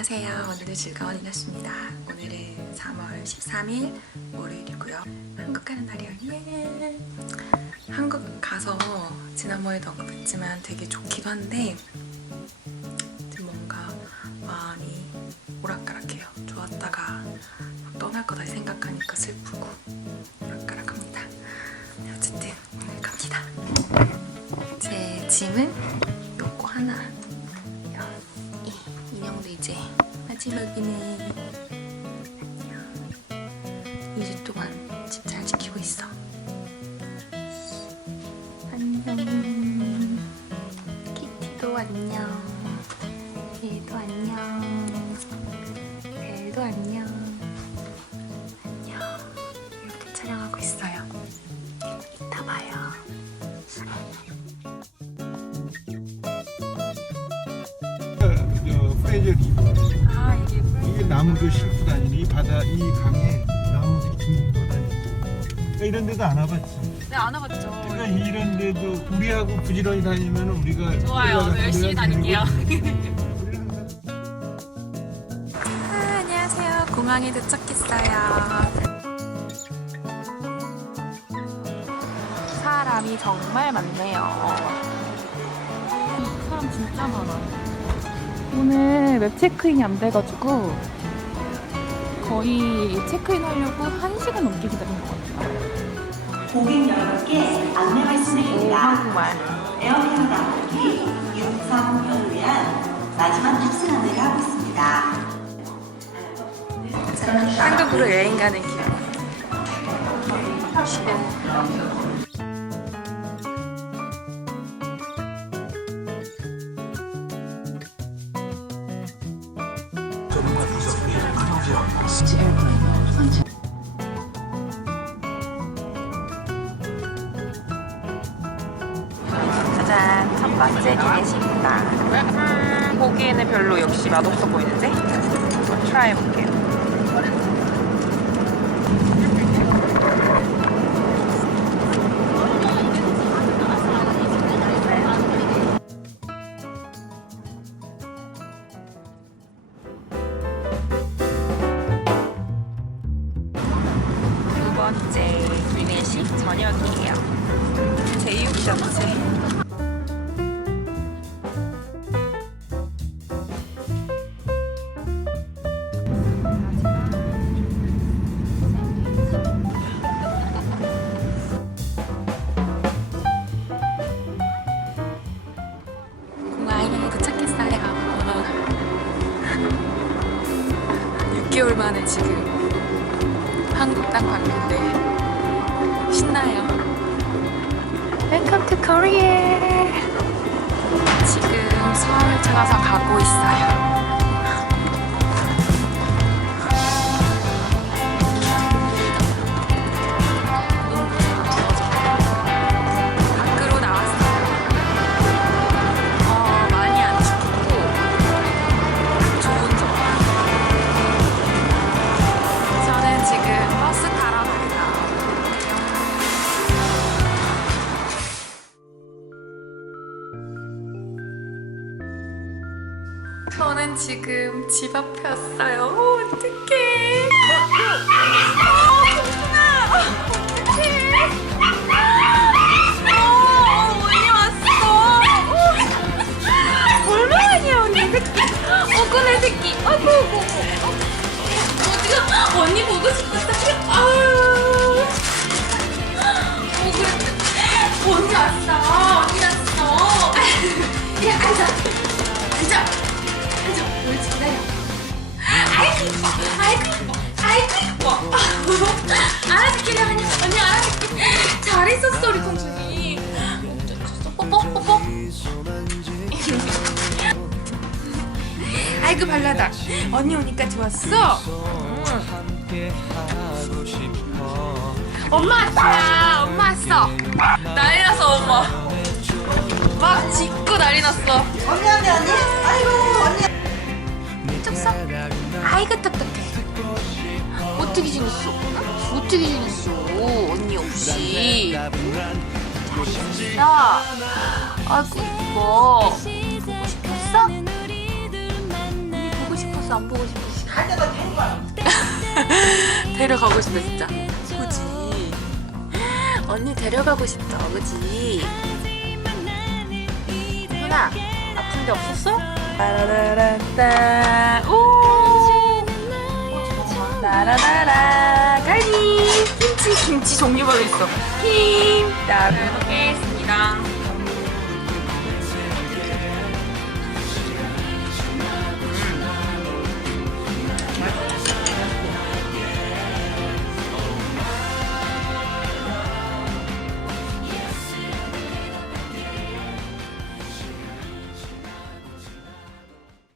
안녕하세요. 오늘도 즐거운 이날입니다. 오늘은 3월 13일 월요일이고요. 한국 가는 날이에요. 예. 한국 가서 지난번에도 언급했지만 되게 좋기도 한데 좀 뭔가 마음이 오락가락해요. 좋았다가 막 떠날 거다 생각하니까 슬프고 오락가락합니다. 네, 어쨌든 오늘 갑니다. 제 짐은 2주 동안 집 잘 지키고 있어. 안녕. 키티도 안녕. 얘도 안녕. 벨도 안녕. 안녕. 저 프레저리 아 이게 이게 나무를 싣고 다니는 이 바다 이 강에 나무들이 둥둥 떠다니는 그러니까 이런 데도 안 와봤지 네, 안 와봤죠. 그러니까 이런 데도 우리하고 부지런히 다니면 우리가 좋아요. 올라가서 열심히 다닐게요. 아, 안녕하세요. 공항에 도착했어요. 사람이 정말 많네요. 사람 진짜 많아. 오늘 웹 체크인이 안 돼가지고 거의 체크인 하려고 1시간 넘게 기다린 것 같아요. 고객 여러분께 안내 오, 말씀드립니다. 한국말. 에어캐나다 항공이 육상편을 위한 마지막 탑승 안내를 하고 있습니다. 한국으로 여행 가는 길. 짜잔, 첫 번째 기내식입니다. 음, 보기에는 별로 역시 맛없어 보이는데? 한번 트라이 해볼게요. 저녁이에요. 6개월 만에 지금 한국 땅 밟는데 신나요. Welcome to Korea. 지금 수학을 찾아서 가고 있어요. 저는 지금 집 앞에 왔어요. 오, 어떡해. 알아듣기를 하냐. 언니 알아듣기. 잘했었어, 우리 공주님. 뽀뽀, 뽀뽀. 아이고, 발라다. 언니 오니까 좋았어. 엄마 왔다. 엄마 왔어. 난리 났어, 엄마. 응? 어떻게 지냈어? 언니 없이. 잘했어. 아이고 이뻐. 보고 싶었어? 언니 보고 싶었어? 안 보고 싶어. 거야. 데려가고 싶다 진짜. 그지. 언니 데려가고 싶다. 그지. 누나 아픈 데 없었어? 따라라라따 오. 따라라라 갈비 김치 김치 종류별로 있어. 김. 따로 먹겠습니다.